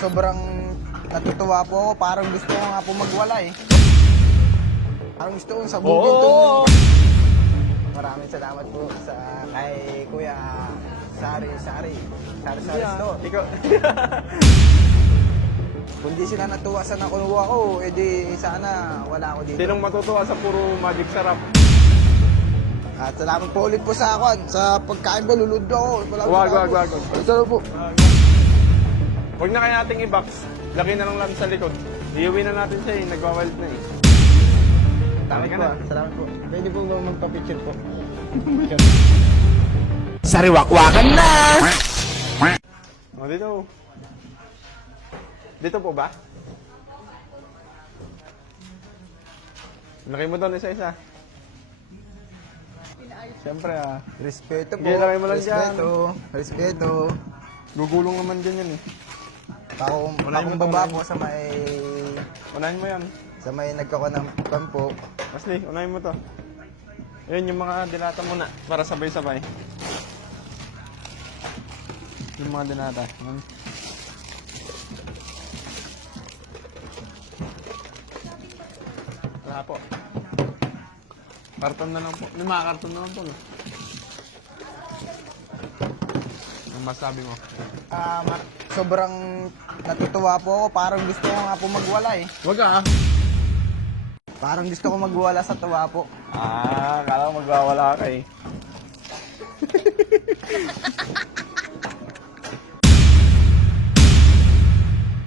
sobrang natutuwa po ako. Parang gusto ko nga po magwala eh. Parang gusto kong sabugin Oo. Maraming salamat po sa kay Kuya Sari Store. Ikaw. Kung di sila natuwa sa nakuha ko, edi sana wala ako dito. Sinong matutuwa sa puro magic sarap? At salamat po ulit po sa akin. Sa pagkain ko, lulod ako. Wag. Salamat po. Huwag na kaya nating i-box. Laki na lang sa likod. Iuwi na natin siya eh. Nagwa-wild na eh. Salamat Ka po. na. Salamat po. Pwede po ba magpa-picture po? Sariwakwakan na! O, dito. Dito po ba? Laki mo doon isa-isa. Siyempre ah. Respeto po. Sige, lagay mo lang dyan. Respeto. Gugulong naman dyan yan eh. Akong baba po sa may... Unahin mo yan. Sa may nagkakanampan po. Asli, unahin mo to. Yun yung mga dinata muna para sabay-sabay. Yung mga dinata. Wala po. Karton na lang po. May mga karton na lang po. No? Ang masabi mo? Sobrang natutuwa po ako. Parang gusto ko nga po magwala eh. Wag ah. Parang gusto ko magwala sa tuwa po. Kala ko magwawala ka eh.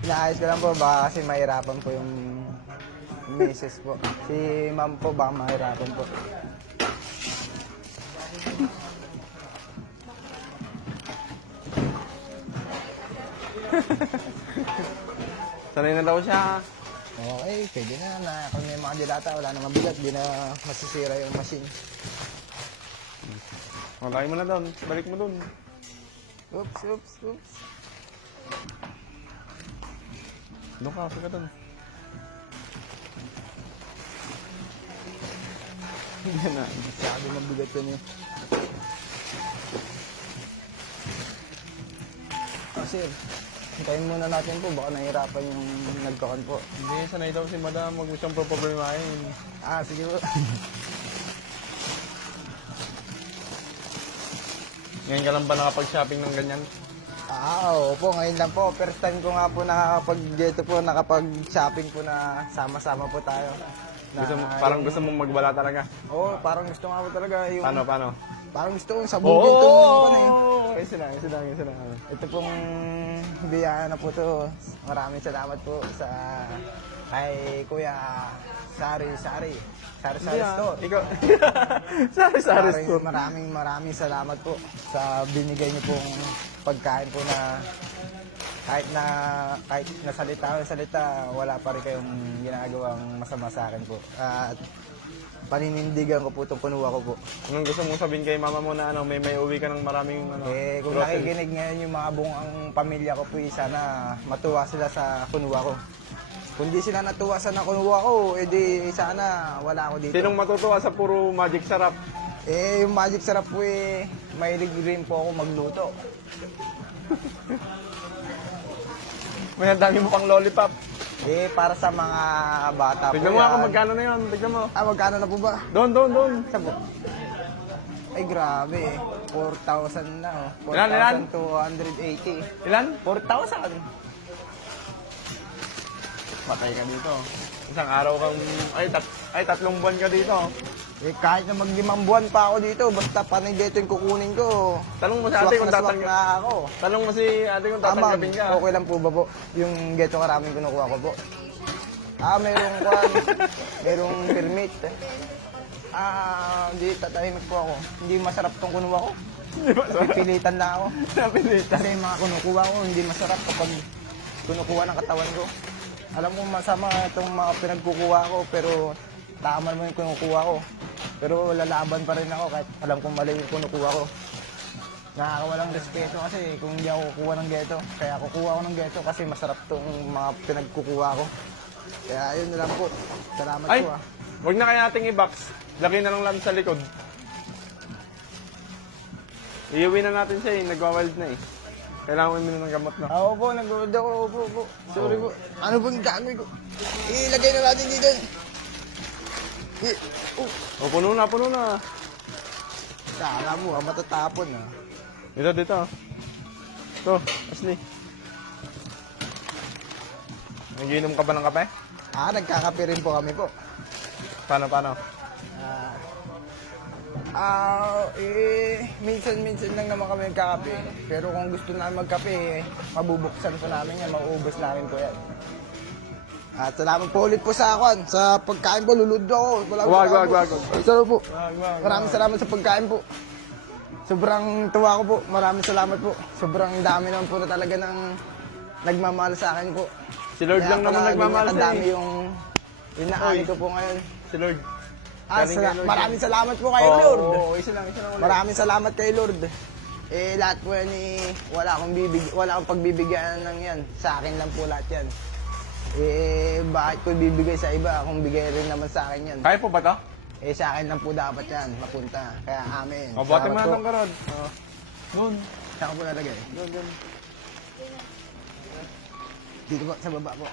Inaayos ko lang po. Baka kasi mahirapan po yung misis po. Si ma'am po baka mahirapan po. Sanay na daw siya. Okay, pwede na. Kung may mga dilata, wala na mabigat. Di na masisira yung machine. Lagay mo na doon. Balik mo doon. Oops. Doon ka, ka doon. Hindi na. Sabi mabigat yun eh. Sir, hintayin muna natin po. Baka nahihirapan yung nagkakan po. Hindi, sanay daw si madam. Huwag mo siyang problemahin. Sige po. Ngayon ka lang ba nakapag-shopping ng ganyan? Opo. Ngayon lang po. First time ko nga po nakapag-shopping po na sama-sama po tayo. Parang gusto mong magbala talaga. Oo, parang gusto nga po talaga yung... Paano? Parang gusto kong sabugin itong eh. Isa lang. Ito pong biyaya na po to. Maraming salamat po sa kay Kuya Sari Store. Ikaw. Sari Store. Maraming salamat po sa binigay niyo pong pagkain po na kahit na salita, wala pa rin kayong ginagawang masama sa akin po. At paninindigan ko po itong kunuha ko po. Anong gusto mong sabihin kay mama mo na may uwi ka ng maraming Kung nakikinig ngayon yung mga buong pamilya ko po, sana matuwa sila sa kunuha ko. Kung di sila natuwa sa nakuha ko, edi sana wala ako dito. Sinong matutuwa sa puro magic sarap? Yung magic sarap po mahilig rin po ako magluto. May dami mo pang lollipop. Para sa mga bata po Tignan mo ako yan. magkano na yun. Tignan mo. Magkano na po ba? Doon. Sabo. Ay, grabe 4,000 na. Ilan? 4,280. Ilan? 4,000. Patay ka dito. Isang araw kang... tatlong buwan ka dito. Kahit na mag-limang buwan pa ako dito, basta panay dito yung kukunin ko. Tanong mo si ate kung swak tatanggap. na ako. Tanong mo si ate kung Ma'am, tatanggapin ka. okay lang po ba po? Yung geto karaming kinukuha ko po. Merong permit. Hindi tatahimik po ako. Hindi masarap tong kunuha ko. Pipilitan na ako. Kasi yung mga kinukuha ko, hindi masarap kapag kinukuha ng katawan ko. Alam ko masama itong mga pinagkukuha ko, pero tama mo yung kinukuha ko. Pero lalaban pa rin ako kahit alam kong mali yung kinukuha ko. Nakakawalang respeto kasi kung hindi ako kukuha ng geto. Kaya kukuha ko ng geto kasi masarap itong mga pinagkukuha ko. Kaya yun na lang po. Salamat po Huwag na kaya nating i-box. Laki na lang sa likod. Iuwi na natin siya eh. Nagwa-wild na eh. Kailangan mo uminom ng gamot na. Ako po, nag-order ako. Opo. Sorry po. Ano bang gagawin ko? Ilagay na natin dito. O, puno na. Kala mo, matatapon ah. Dito. Ito, Ashley. Nagiinom ka ba ng kape? Nagkakape rin po kami po. Paano? Minsan lang naman kami nagkakape. Pero kung gusto namin magkape, mabubuksan po namin yan, mauubos namin po yan. At salamat po ulit po sa akin. Sa pagkain po, lulud ako. Wag. Salamat po. Maraming salamat sa pagkain po. Sobrang tuwa ko po. Maraming salamat po. Sobrang dami naman po na talaga ng nagmamahal sa akin po. Si Lord lang naman nagmamahal sa'yo. Dami yung inaani ko po ngayon. Si Lord. Galing kay Lord Maraming salamat po kay Lord. Oo, isa lang ulit. Maraming salamat kay Lord. Lahat po yan wala akong pagbibigyan ng yan. Sa akin lang po lahat yan. Bakit ko bibigay sa iba kung bigay rin naman sa akin yan? Kaya po ba to? Sa akin lang po dapat yan, mapunta. Kaya amin. O, buhatin mo na Salamat po. ng karod. Doon. Saan ko po nalagay? Doon. Dito po, sa baba po.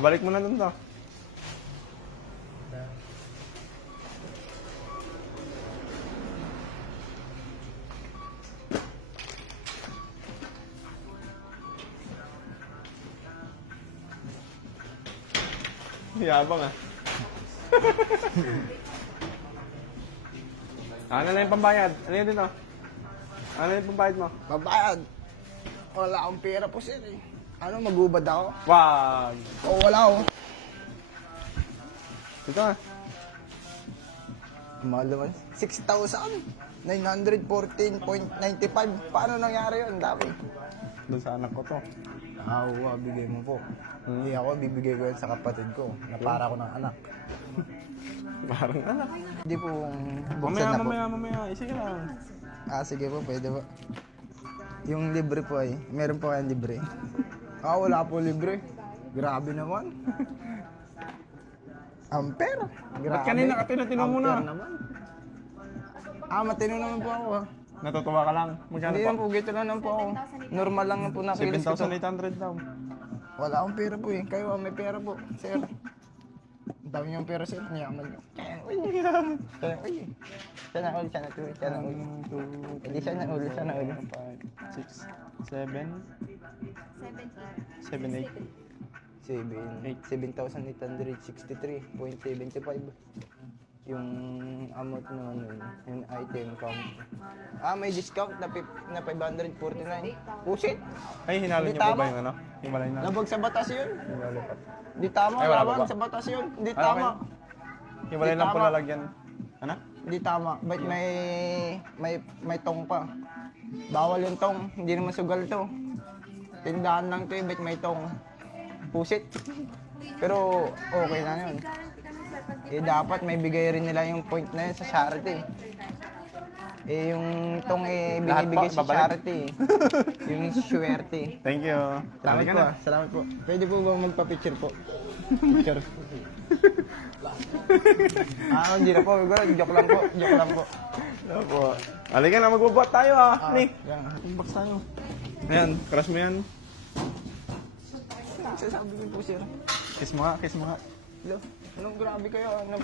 Balik mo na doon to. Yabang ah. Ano na yung pambayad? Ano yun dito? Ano yung pambayad mo? Babayad. Wala akong pera po sir eh. Ano, magubad ako? Wag! Wala ako. Dito ah. Mahal naman. 6,914.95. Paano nangyari yun? Dami. Doon sa anak ko to. Bigay mo po. Hindi ako, bibigay ko yan sa kapatid ko. Na para ko ng anak. Parang anak. Hindi po, buksan na po. Mamaya. Sige lang. Sige po, pwede po. Yung libre po ay, meron po kayong libre. Wala po libre. Grabe naman. Ampere. Ba't kanina ka tinatino mo na? Ampere naman. Matino naman po ako ha. Natutuwa ka lang. Magkano Hindi po? lang po, gito lang po ako. Normal lang po nakilis ko. 7,800 daw. Wala akong pera po eh. Kayo may pera po, sir. Ang dami niyong pera sir, niyaman niyo. Kaya, uy. Sana all. Hindi sana all. 5, 6, 7, 7, 7,863.75 yung amount na yung item count. May discount na 549. Pusit! Ay, hinalo Hindi niyo po tama. ba yung ano? Himalay na. Labag sa batas yun. Himalay pa. Hindi tama, Ay, wala laban ba? sa batas yun. Hindi Ano tama. Himalay Hindi lang po tama. lalagyan. Ano? Hindi tama. Ba't may tong pa? Bawal yung tong. Hindi naman sugal to. Tindahan lang to eh. Ba't may tong? Pusit. Pero okay na yun. Dapat may bigay rin nila yung point na yun sa charity. Yung tong Lahat binibigay po, sa babalik. charity. Yung swerte. Thank you. Salamat Halika po. na. Salamat po. Pwede po ba magpa-picture po? Picture. Hindi na po. Joke lang po. Ano po? Halika na, magbubuhat tayo ah. Ni, Yan. box tayo. Ayan, crush mo yan. Sasabi ko po sir. Kiss mo nga. Hello? Anong grabe kayo? Anong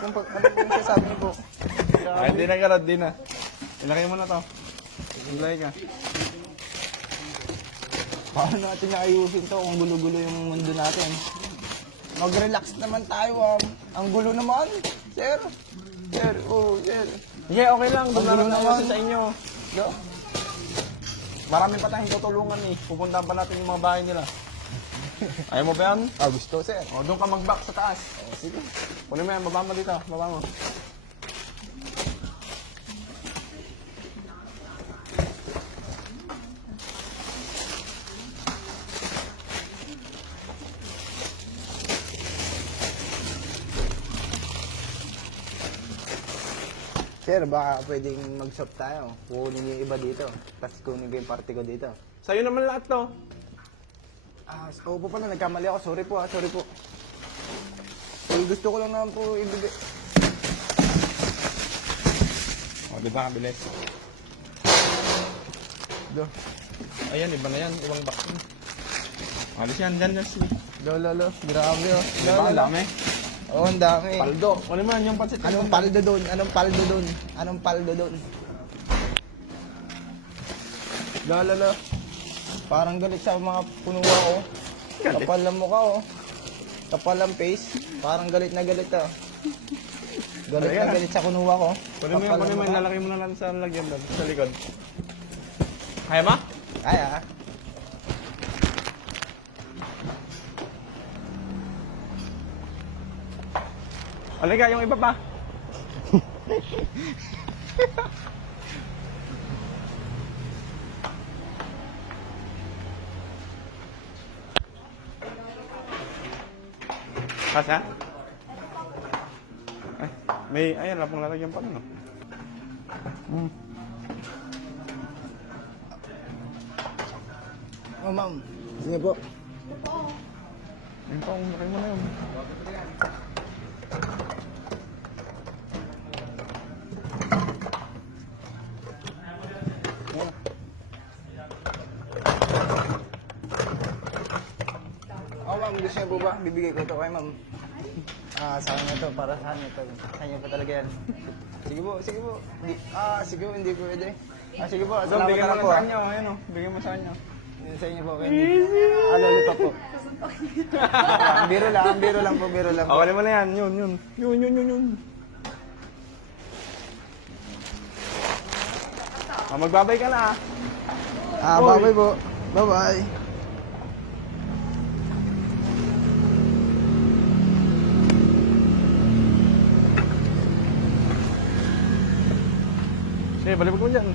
sasabi niyo po? Ay, di na karad, di na. Ilagay mo na to. Ilagay ka. Paano natin naayusin to kung gulo-gulo yung mundo natin? Mag-relax naman tayo. Ang gulo naman. Sir. Sir. Sige, okay lang. Doon Ang gulo na naman. naman sa inyo. Go. Marami pa tayong tutulungan eh. Pupuntahan pa natin yung mga bahay nila. Ayaw mo ba yan? Gusto sir. O, doon ka mag-back sa taas. Sige. Kunin mo yan, baba mo dito. Baba mo. Sir, baka pwedeng mag-shop tayo. Kukunin yung iba dito. Tapos kunin ko yung party ko dito. Sa'yo naman lahat to. Opo pala, nagkamali ako. Sorry po. Gusto ko lang naman po ibigay. O, diba? Bilis. Do. Ayan, iba na yan. Ibang box yun. Alis yan, dyan, dyan. Lolo, grabe oh. Diba, ang dami. Oo, ang dami. Paldo. Ano man yung pansit? Anong paldo doon? Anong paldo doon? Anong paldo doon? Lolo, parang galit sa mga punuwa ko. Galit? Kapal ang mukha oh. Kapal ang face. Parang galit na galit ah. Galit na galit sa kunuwa ko. Kunin mo yan, kunin mo. Lalaki mo na lang sa lagyan doon, sa likod. Kaya ba? Kaya ah. Aliga, yung iba pa. Kasa? Ay, may, ayan, wala pong lalagyan pa, no? Oh, ma'am. Sige po. Yung pa, umulaki mo na yun. Oh, ma'am. Gusto niyo po ba? Bibigay ko ito kay ma'am. Sa kanya to. Para sa kanya to. Sa kanya pa talaga yan. Sige po, sige po. Sige po, hindi pwede. Sige po, So, salamat bigyan na mo lang lang po. sa kanya, ayun o. Bigyan mo sa kanya. Yun sa inyo po, Kenny. Lolo pa po. Biro lang po, biro lang po. Awalin mo na yan, yun. Yun. Magbabay ka na, Bye-bye po. Bye-bye. Sige, balik mo dyan.